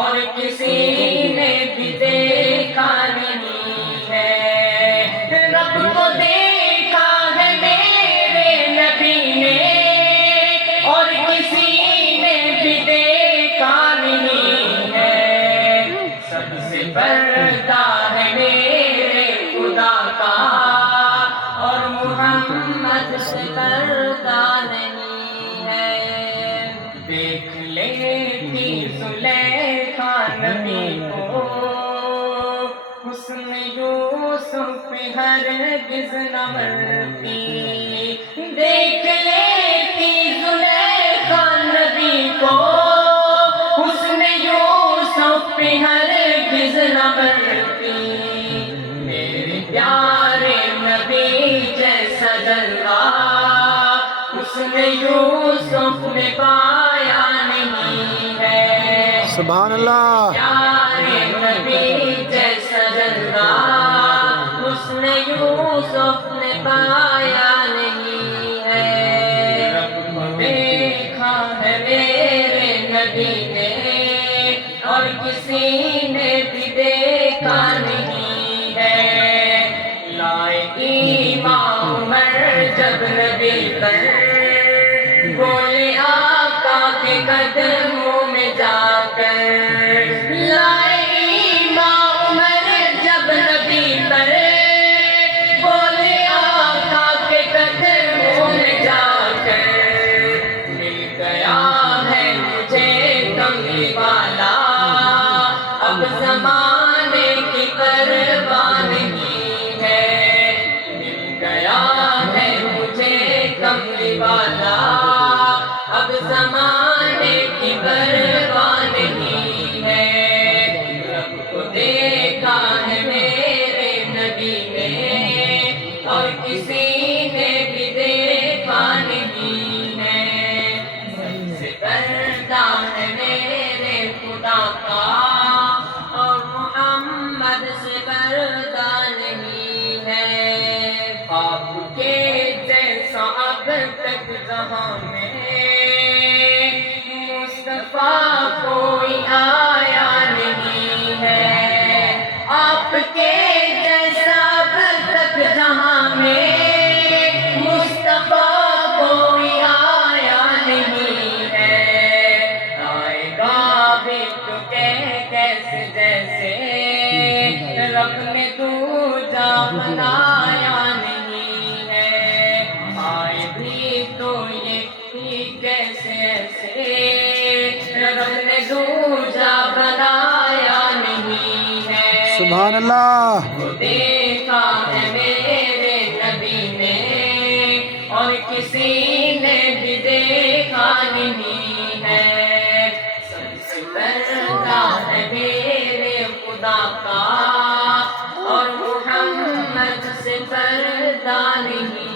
اور کسی نے بھی دیکھا نہیں ہے، رب کو دیکھا ہے میرے نبی نے، اور کسی نے بھی دیکھا نہیں ہے، سب سے پردہ ہے میرے خدا کا، اور محمد سے پردہ نہیں ہے۔ دیکھ لیتی زلیخا نبی کو، حسن یوسف پہ ہرگز نہ مرتی۔ دیکھ لیتی زلیخا نبی کو، حسن یوسف پہ ہرگز نہ مرتی۔ میرے پیارے نبی جیسا جلوہ حسن یوسف نے پایا نہیں ہے۔ سبحان اللہ۔ پیارے نبی جیسا جلوہ حسن یوسف نے پایا نہیں ہے۔ رب کو دیکھا ہے میرے نبی نے، اور کسی نے بھی دیکھا نہیں ہے۔ لائے ایمان عمر جب نبی پر، بولے آقا کے قدموں میں جا کر۔ لائے ایمان عمر جب نبی پر، بولے آقا کے قدموں میں جا کر۔ مل گیا ہے مجھے کملی والا، اب زمانے کی پرواہ نہیں ہے۔ مل گیا ہے مجھے کملی والا، اب زمانے کی پرواہ نہیں ہے۔ رب کو دیکھا ہے میرے نبی نے، اور کسی نے بھی دیکھا نہیں ہے۔ سب سے پردہ ہے میرے خدا کا، اور محمد سے پردہ نہیں ہے۔ آپ کے جیسا اب تک جہاں میں مصطفیٰ کوئی آیا نہیں ہے۔ آپ کے جیسا اب تک جہاں میں مصطفیٰ کوئی آیا نہیں ہے۔ آئے گا بھی تو کیسے جیسے رب نے دوجا بنایا نہیں ہے۔ آئے بھی تو یہ کیسے ایسے رب نے دوجا بنایا نہیں ہے۔ سبحان اللہ۔ وہ دیکھا ہے میرے نبی نے، اور کسی نے بھی دیکھا نہیں ہے۔ سب سے پردہ ہے میرے خدا کا، اور محمد سے پردہ نہیں